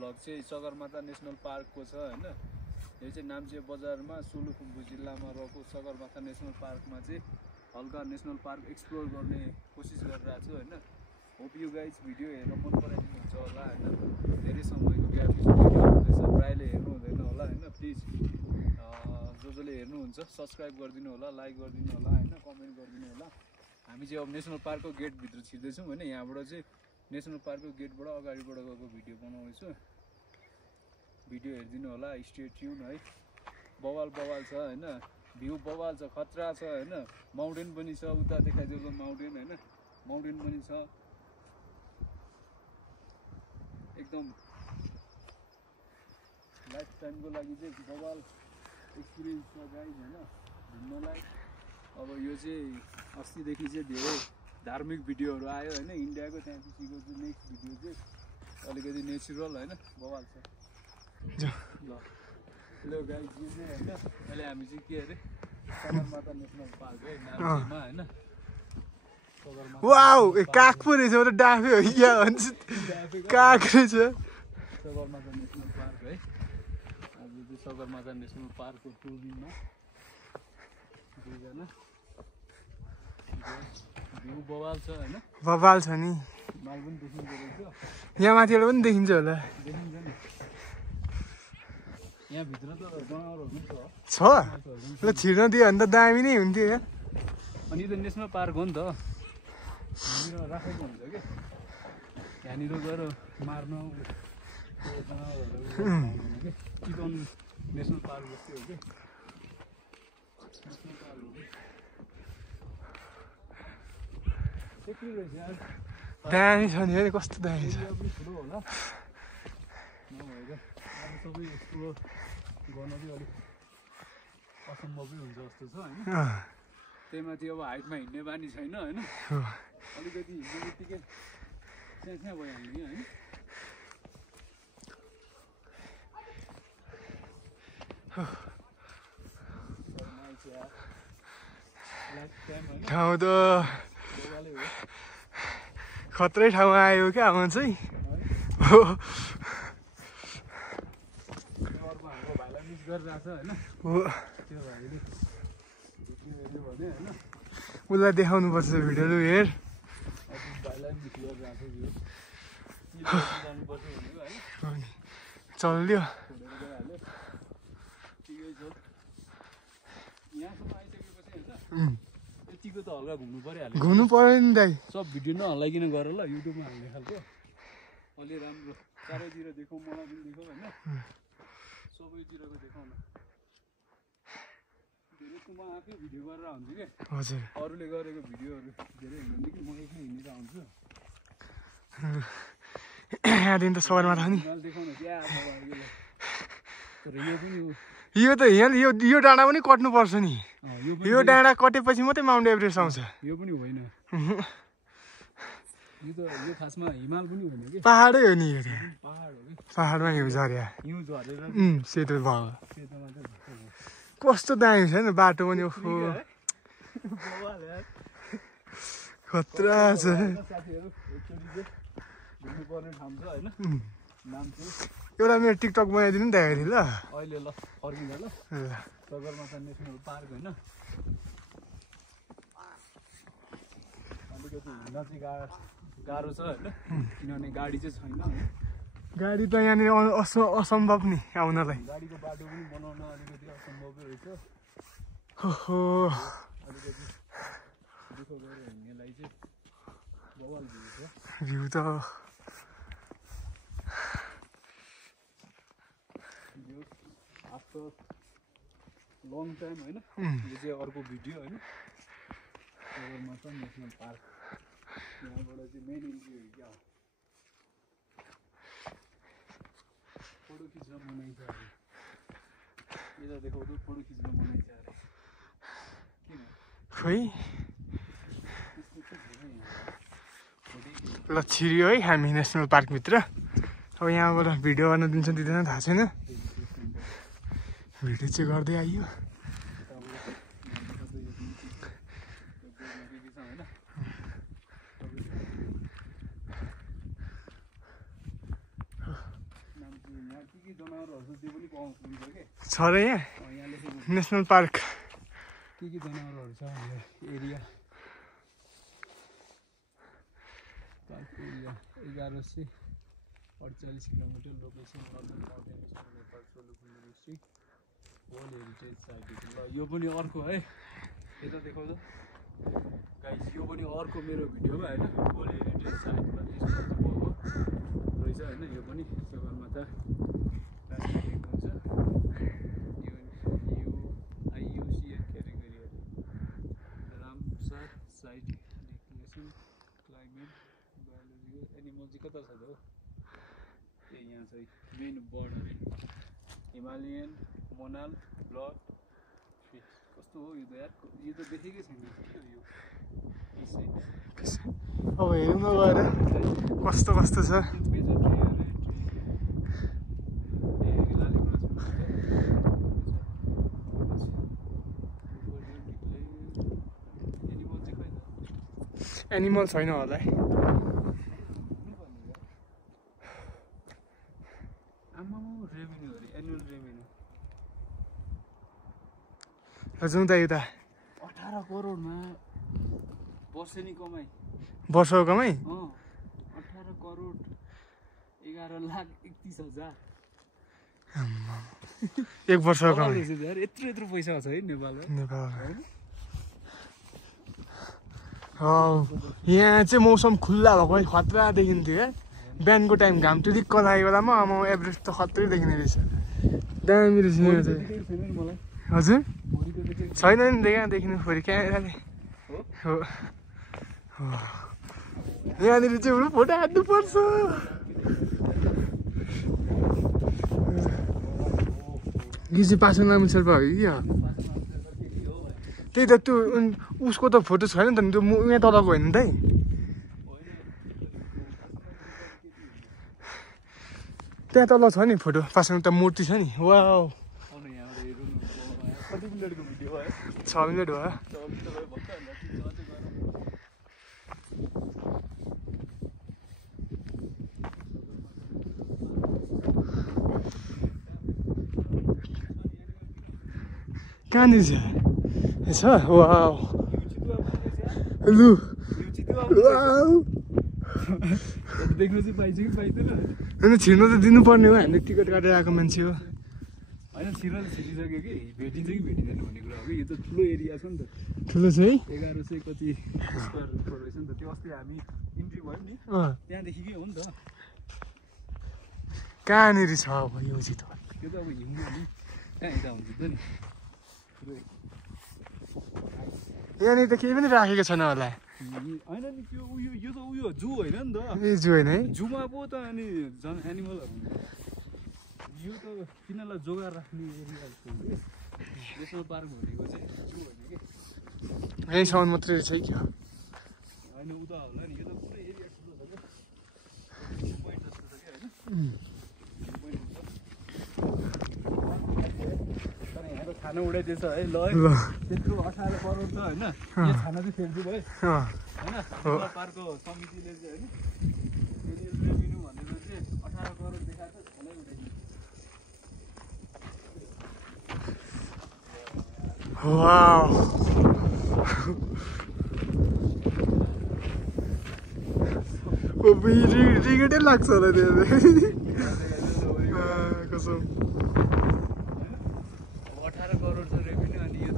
Vlog चाहिँ Sagarmatha national पार्कको छ हैन। यो चाहिँ नाम्चे बजारमा सोलुखुम्बु जिल्लामा रहेको सगरमाथा नेसनल पार्कमा चाहिँ हल्का नेसनल पार्क एक्सप्लोर गर्ने कोसिस गरिरहेको छु हैन। होप यु गाइज भिडियो हेर्न मन पराइदिनुहुन्छ होला हैन। धेरै समयको ग्याप हुँदैछ, प्रायले हेर्नु हुँदैन होला हैन। प्लिज जसले हेर्नुहुन्छ सब्सक्राइब गरिदिनु होला, लाइक गरिदिनु होला हैन, कमेन्ट गरिदिनु होला। हामी चाहिँ अब नेसनल पार्कको गेटभित्र छिर्दैछौँ हैन। यहाँबाट चाहिँ नेसनल पार्कको गेटबाट अगाडिबाट गएको भिडियो बनाउँदैछु। भिडियो हेरिदिनु होला, स्टे ट्युन है। बवाल छ हैन, भ्यू बवाल छ, खतरा छ हैन। माउन्टेन पनि छ, उता देखाइदिएको माउन्टेन हैन, माउन्टेन पनि छ। एकदम लाइफ टाइमको लागि चाहिँ बवाल एक्सपिरियन्स छ गाइज हैन घुम्नलाई। अब यो चाहिँ अस्तिदेखि चाहिँ धेरै धार्मिक भिडियोहरू आयो हैन इन्डियाको। त्यहाँपछिको चाहिँ नेक्स्ट भिडियो चाहिँ अलिकति नेचुरल हैन, बवाल छ। ल हेलो गाइज, यो चाहिँ हैन अहिले हामी चाहिँ के अरे सगरमाथा नेसनल पार्क है नाम्चीमा हैन। वाउ, काग पो रहेछ, म त डाफे हो कि क्या भन्छ, काग रहेछ। सगरमाथा नेसनल पार्क है। अब यो चाहिँ सगरमाथा नेसनल पार्कको टुरिङमा दुईजना भ्यू बवाल छ हैन। बवाल छ नि, माल पनि देखिन्छ रहेछ, यहाँ माथिबाट पनि देखिन्छ होला। देखिन्छ नि यहाँभित्र त जनावरहरू पनि छ ल, छिर्न दियो भने त दामी नै हुन्थ्यो यहाँ। अनि यो त नेसनल पार्क हो नि त, यहाँनिर राखेको हुन्छ क्या। यहाँनिर गएर मार्न जनावरहरू चितवन नेसनल पार्क जस्तै हो क्या। नेसनल पार्क हो कि सेक्युर रहेछ यार, दामी छ नि, कस्तो दामी छ। पनि ठुलो होला नभएर अब सबै एक्सप्लोर गर्न चाहिँ अलिक असम्भवै हुन्छ जस्तो छ होइन। त्यही माथि अब हाइटमा हिँड्ने बानी छैन होइन, अलिकति हिँड्ने बित्तिकै त्यहाँ भइहाल्ने कि होइन। ठाउँ त खत्रै ठाउँमा आयो क्या म चाहिँ। हो उसलाई देखाउनु पर्छ भिडियो, लु हेर। चल्यो यतिको त हल्का घुम्नु परिहाल्यो, घुम्नु पर्यो नि दाइ। सब भिडियो नहल्लाइकन गर ल, युट्युबमा हाल्ने खालको अलि राम्रो। चारैतिर देखाउँ, मलाई पनि देखाउँ होइन, सबैतिरको देखाउँ न। धेरै म आफै भिडियो गरेर आउँछु क्या। हजुर, अरूले गरेको भिडियोहरू धेरै हुनुहुन्न कि, म एक्लै हिँडेर आउँछु। यहाँदेखि त सगरमाथा नि देखाउन क्या तर यो पनि यो त यो डाँडा पनि कट्नुपर्छ नि। यो डाँडा कटेपछि मात्रै माउन्ट एभरेस्ट आउँछ। यो पनि होइन, यो खासमा हिमाल पनि होइन कि, पहाडै हो नि। यो त पहाड हो कि, पहाडमा हिउँ झर्या, हिउँ झरेर सेतो भयो। सेतोमा चाहिँ कस्तो दामी छ नि बाटो पनि, ओहो बवाल यार, खतरा छ। साथीहरू एकचोटि चाहिँ घुम्नुपर्ने ठाउँ छ होइन। नाम चाहिँ एउटा मेरो टिकटक बनाइदिनु नि त हेरी ल। अहिले ल फर्किँदा ल, सगरमाथा नेसनल पार्क होइन। अलिकति हिँड्न चाहिँ गाह्रो छ होइन, किनभने गाडी चाहिँ छैन। गाडी त यहाँनिर असम्भव नि आउनलाई। गाडीको बाटो पनि बनाउन अलिकति असम्भवै रहेछ। ओहो, अलिकति दुःख गरेर हिँड्नेलाई चाहिँ बवाल भ्यू छ। भ्यू त आफ्टर लङ टाइम होइन। यो चाहिँ अर्को भिडियो होइन, सगरमाथा नेसनल पार्क। यहाँबाट चाहिँ मेन इन्ट्री हो क्या, फोटो खिच्न मनाइ छ अरे। यता देखाउँदा फोटो खिच्न मनाइ छ अरे, किन खोइ। त्यस्तो के छैन यहाँ। ल छिर्यो है हामी नेसनल पार्कभित्र। अब यहाँबाट भिडियो गर्न दिन्छ दिँदैन थाहा छैन, भिडियो चाहिँ गर्दै आइयो। यहाँ के जनावरहरू छ त्यो पनि पाउँछ के छ र यहाँ यहाँ लेखेको नेसनल पार्क के जनावरहरू छ भनेर area park area 1148 kilometre location northern mountain national park Solukhumbu district world heritage site ल यो पनि अर्को है यता देखाउँछ गाइस यो पनि अर्को मेरो भिडियोमा हैन वर्ल्ड हेरिटेज साइटमा लिस्ट भएको रहेछ हैन यो पनि सगरमाथा क्लासिफिकेसन हुन्छ यो IUCN category Ramsar site declaration climate biological animal चाहिँ कता छ त हो ए यहाँ चाहिँ मेन बर्ड हिमालयन मोनाल ब्लड फिस कस्तो हो यो त यार यो त देखेकै छैन यो अब हेरौँ न गएर कस्तो कस्तो छ मेजर ट्री अरे ट्री एनिमल छैन होला है रेभेन्यू अरे एनुअल रेभेन्यू जाउँ त यता 18 करोडमा वर्षेनी कमाइ वर्षको कमाइ 18 करोड 11,31,000 एक वर्षको कमाइ यत्रो पैसा छ है नेपालमा यहाँ चाहिँ मौसम खुल्ला भएको खतरा देखिन्थ्यो क्या बिहानको टाइम घाम टुदिक्क लागेको बेलामा अब एभरेस्ट त खत्रै देखिने रहेछ दामी रहेछ यहाँ चाहिँ हजुर छैन नि यहाँ देखिनु फेरि क्यामेराले हो यहाँनिर चाहिँ बरु फोटो हान्नुपर्छ यो चाहिँ पासाङ लामा शेर्पा हो कि त्यही त त्यो उसको त फोटो छैन नि त त्यो यहाँ तलको होइन नि त है त्यहाँ तल छ नि फोटो पासाङ त मूर्ति छ नि वाउ 6 मिनट भयो कहाँनिर छ वाउ लु देख्नु चाहिँ पाइन्छ कि पाइँदैन होइन छिर्नु त दिनुपर्ने हो हामीले टिकट काटेर आएको मान्छे हो होइन छिर्न छिरिसक्यो कि भेटिन्छ कि भेटिँदैन भन्ने कुरा हो कि यो त ठुलो एरिया छ नि त ठुलो छ है 1100 कति स्क्वायर फुट रहेछ नि त त्यो अस्ति हामी इन्ट्री भयो नि त्यहाँदेखिकै हो नि त कहाँनिर छ अब यो चाहिँ त त्यो त अब हिँड्नु नि कहाँ हिँड्दा हुन्छ त नि यहाँनिर त केही पनि राखेको छैन होला होइन नि त्यो उयो यो त उयो जू होइन नि त ए जू होइन है जूमा पो त अनि एनिमलहरू यो त तिनीहरूलाई जोगाएर राख्ने एरिया नेसनल पार्क भनेको चाहिँ जू होइन कि यहीँसम्म मात्रै रहेछ है क्या होइन उता होला नि यो त पुरै एरिया ठुलो छ क्या पोइन्ट जस्तो छ क्या होइन खाना उडाइदिएछ है ल त्यत्रो 18 करोड छ होइन यो खाना चाहिँ फेर्छु भयो होइन पार्कको समितिले चाहिँ होइन एनुअल रेभेन्यू भनेर चाहिँ 18 करोड देखाएको छ खानै उडाइदिनु वाउ टिकटै लाग्छ होला त्यहाँ कसम 18 करोड छ रेभेन्यू अनि यो त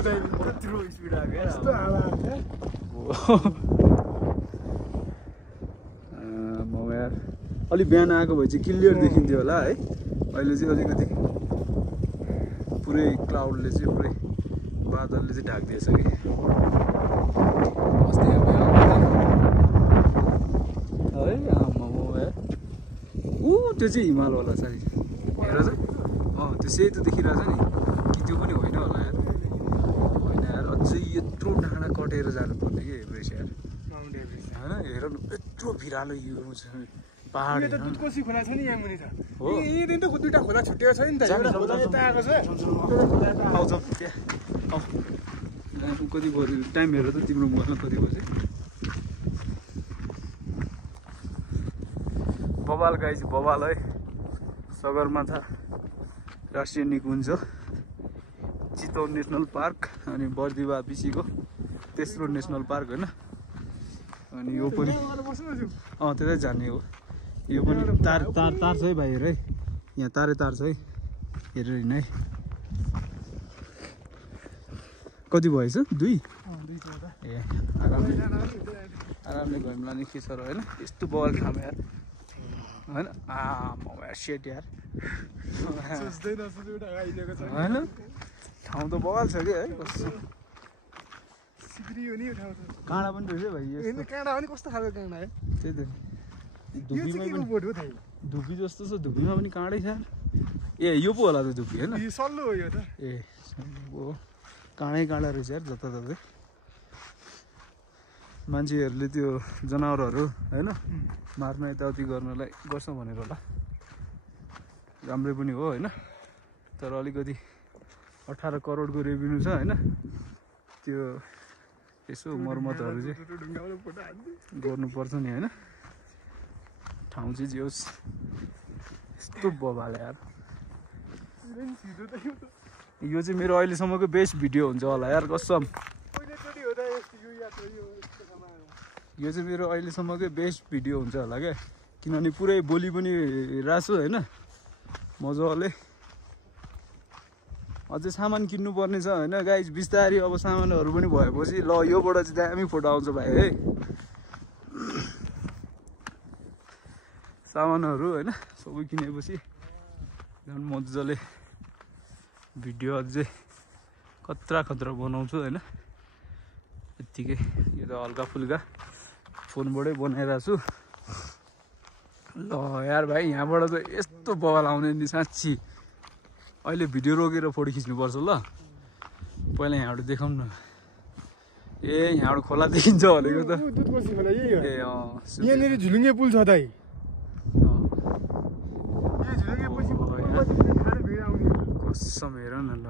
त्यत्रो स्पिड आएको यार अलि बिहान आएको भए चाहिँ क्लियर देखिन्थ्यो होला है अहिले चाहिँ अलिकति पुरै क्लाउडले चाहिँ पुरै बादलले चाहिँ ढाकिदिएछ कि अस्ति है यार ऊ त्यो चाहिँ हिमाल होला साथी हेर चाहिँ त्यो सेतो देखिरहेछ नि कि त्यो पनि होइन होला यार होइन यार अझै यत्रो डाँडा कटेर जानुपर्ने कि हेर्दैछ यार होइन हेर न यत्रो भिरालो यो पहाड यो त दुधकोशी खोला छ नि यहाँ मुनि त हो यही त दुईटा खोला छुट्टिएको छ नि त एउटा खोला यता आएको छ आउँछ त्यहाँ कति बज्यो टाइम हेरेर त तिम्रो मोबाइलमा कति बज्यो बबाल गाइज बबाल है सगरमाथा राष्ट्रिय निकुञ्ज चितवन नेसनल पार्क अनि बर्दिवा पिछीको तेस्रो नेसनल पार्क होइन अनि यो पनि त्यतै जाने हो यो पनि तार तार तार छ है भाइ हेर है यहाँ तारै तार छ है हेरेर हिँड है कति भएछ 2 ए आरामले घुम्ला नि के छ र होइन यस्तो बल खाम यार होइन सेट यार होइन ठाउँ त बगाल छ कि है कस्तो काँडा पनि रहेछ भाइ काँडा पनि कस्तो खालको काँडा है त्यही त धुपी जस्तो छ धुपीमा पनि काँडै छ ए यो पो होला त धुपी होइन सल्लो हो यो त ए काँडै काँडा रहेछ यार जताततै मान्छेहरूले त्यो जनावरहरू होइन मार्न यताउति गर्नलाई गर्छ भनेर होला राम्रै पनि हो होइन तर अलिकति 18 करोडको रेभेन्यू छ होइन त्यो यसो मर्मतहरू चाहिँ गर्नुपर्छ नि होइन ठाउँ चाहिँ जे होस् यस्तो बबाल यार यो चाहिँ मेरो अहिलेसम्मको बेस्ट भिडियो हुन्छ होला यार कसम यो चाहिँ मेरो अहिलेसम्मकै बेस्ट भिडियो हुन्छ होला क्या किनभने पुरै बोली पनि राख्छु होइन मजाले अझै सामान किन्नु पर्ने छ होइन गाइज बिस्तारै अब सामानहरू पनि भएपछि ल योबाट चाहिँ दामी फोटो आउँछ भाइ है सामानहरू होइन सबै किनेपछि झन् मजाले भिडियो अझै खतरा खतरा बनाउँछु होइन यत्तिकै यो त हल्का फुल्का फोनबाटै बनाइरहेको छु ल यार भाइ यहाँबाट त यस्तो बवाल आउने नि साँच्ची अहिले भिडियो रोकेर फोटो खिच्नुपर्छ ल पहिला यहाँबाट देखाउँ न ए यहाँबाट खोला देखिन्छ भनेको त ए यहाँनिर झुलुङ्गे पुल छ दाइ कसम हेर न ल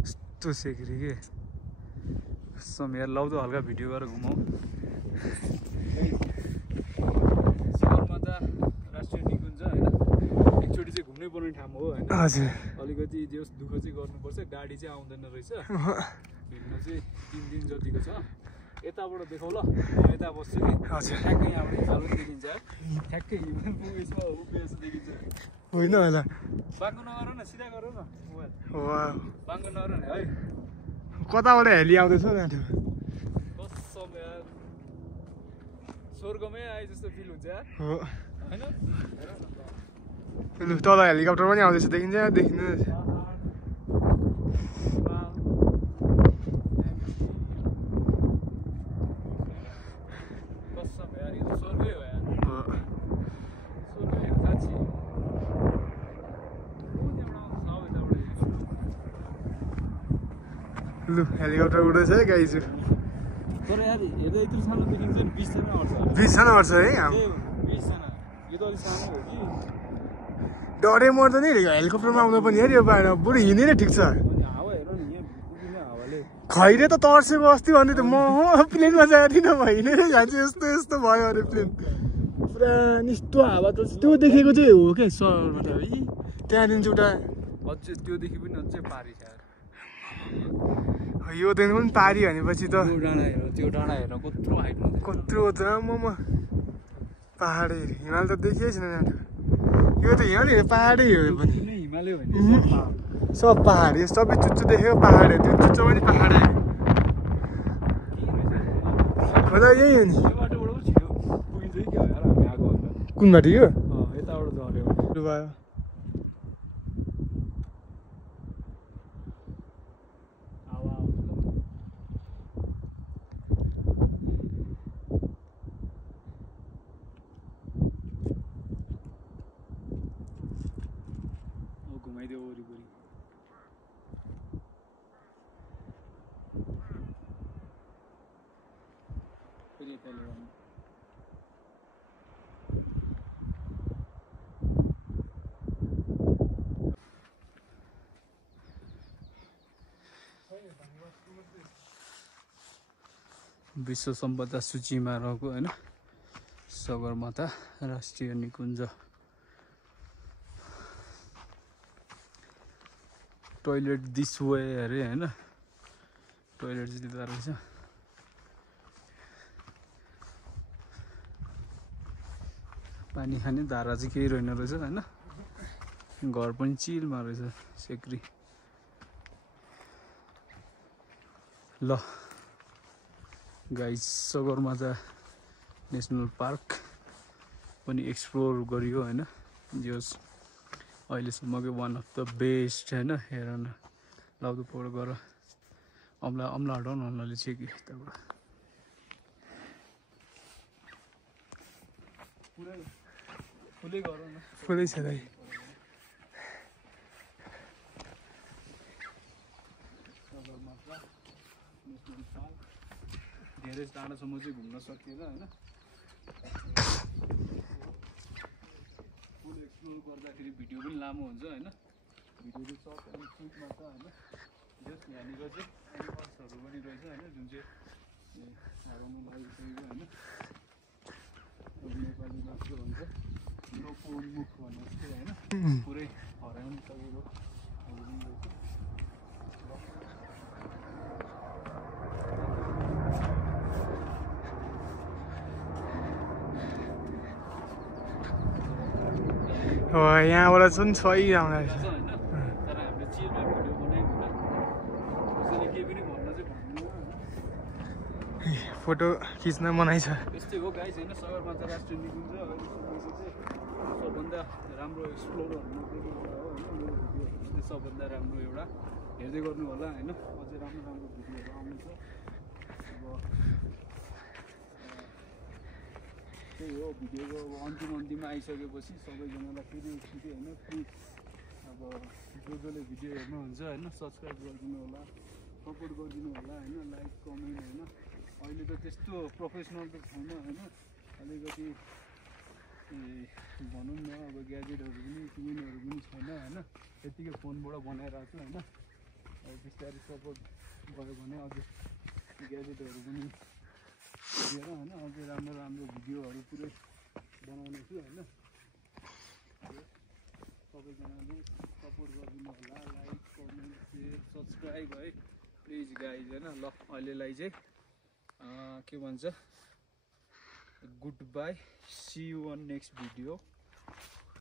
यस्तो सेक्री के कसम यार लौ त हल्का भिडियो गरेर घुमाऊ सगरमाथा राष्ट्रिय निकुञ्ज होइन एकचोटि चाहिँ घुम्नै पर्ने ठाउँ हो होइन हजुर अलिकति जे दुःख चाहिँ गर्नुपर्छ गाडी चाहिँ आउँदैन रहेछ हिँड्न चाहिँ 3 दिन जतिको छ यताबाट देखाउ ल यता बस्छु कि हजुर ठ्याक्कै यहाँबाट हिमालय देखिन्छ ठ्याक्कै यसमा उभिएछ देखिन्छ होइन होला बाङ्गो नगर न सिधा गर न मोबाइल बाङ्गो नगर न है कताबाट हेली आउँदैछ कसम यार स्वर्गमै आए जस्तो फिल हुन्छ यार हो होइन लु तल हेलिकप्टर पनि आउँदैछ देखिन्छ देखिनु कसम यार यो स्वर्गै हो यार स्वर्गै हो साँच्ची लु हेलिकप्टर उड्दैछ है गाइजु तर यार हेर्दा यत्रो सानो देखिन्छ नि 20 जना अट्छ 20 जना अट्छ है 20 जना यो त अलिक सानो हो कि डरै मर्दैन नि हेलिकप्टरमा आउँदा पनि हेर यो बाहिर बरु हिँडेर ठिक छ अनि हावा हेर न यहाँ पुग्ने हावाले खैरे त तर्सेको अस्ति भन्दै त म प्लेनमा जाँदिनँ म हिँडेरै जान्छु यस्तो यस्तो भयो अरे प्लेन पुरा निस्तो हावा त त्यो देखेको चाहिँ हो क्या सहरबाट है त्यहाँदेखि चाहिँ एउटा अझै त्योदेखि पनि अझै पारी छ यार यो दिन पनि पारी भनेपछि त त्यो डाँडा हेर कत्रो हाइट हुन्छ कत्रो त म पाहाडै हिमाल त देखिएकै छैन यो त हिमाल पाहाडै हो पनि हिमालय हो सब पाहाड यो सबै चुच्चो देखेको पाहाड हो त्यो चुच्चो पनि पाहाडै हो त यही हो नि यो बाटोबाट छिटो पुगिन्छ कि क्या यार हामी आएको भन्दा कुन बाटो यो यताबाट झऱ्यो भयो घुमाइदियो वरिपरि फेरि यता ल्याउनु विश्व सम्पदा सूचीमा रहेको होइन सगरमाथा राष्ट्रिय निकुञ्ज टोइलेट दिस वे अरे हैन टोइलेट चाहिँ त्यता रहेछ पानी खाने धारा चाहिँ केही रहेन रहेछ हैन घर पनि चिलमा रहेछ सेक्री ल गाइस सगरमाथा नेसनल पार्क पनि एक्सप्लोर गरियो हैन जस अहिलेसम्मकै वान अफ द बेस्ट हैन हेर न लाउदो पोड गर अम्ला हटाउन अम्लाले छेकी यताबाट फुलै गरौँ न फुलै छ दाइ सगरमाथा नेसनल पार्क धेरै टाढासम्म चाहिँ घुम्न सकिएन हैन फुल एक्सप्लोर गर्दाखेरि भिडियो पनि लामो हुन्छ हैन भिडियो चाहिँ सर्ट एन्ड स्विटमा छ हैन जस यहाँनिर चाहिँ एनिमल्सहरू पनि रहेछ हैन जुन चाहिँ हराउनु लागिसकेको हैन नेपालीमा के भन्छ लोको उन्मुख भन्ने जस्तै हैन पुरै हराउनु सकेको हो यहाँबाट चाहिँ सही आउँदैछ तर हामीले चिलमा भिडियो बनायौँ कसैले केही पनि भन्न चाहिँ भन्दैन फोटो खिच्न मनाइ छ त्यस्तै हो गाइस हैन सगरमाथा राष्ट्रिय निकुञ्ज अहिलेसम्मको चाहिँ सबभन्दा राम्रो एक्सप्लोरहरूमध्ये एउटा हो हैन मेरो भिडियो सबभन्दा राम्रो एउटा हेर्दै गर्नु होला हैन अझै राम्रो राम्रो भिडियोहरू आउँछ अब त्यही हो भिडियोको अन्तिममा आइसकेपछि सबैजनालाई फेरि एकचोटि होइन प्लिज अब जसले भिडियो हेर्नुहुन्छ होइन सब्सक्राइब गरिदिनु होला सपोर्ट गरिदिनु होला होइन लाइक कमेन्ट होइन अहिले त त्यस्तो प्रोफेसनल त छैन होइन अलिकति भनौँ न अब ग्याजेटहरू पनि ट्युनहरू पनि छैन होइन त्यत्तिकै फोनबाट बनाइरहेको छु होइन अब बिस्तारै सपोर्ट भयो भने अझै ग्याजेटहरू पनि दिएर होइन अझै राम्रो राम्रो भिडियोहरू पुरै बनाउने छु होइन सबैजनाले सपोर्ट गरिदिनु होला लाइक कमेन्ट सेयर सब्सक्राइब है प्लिज गाइज होइन ल अहिलेलाई चाहिँ के भन्छ good bye see you on next video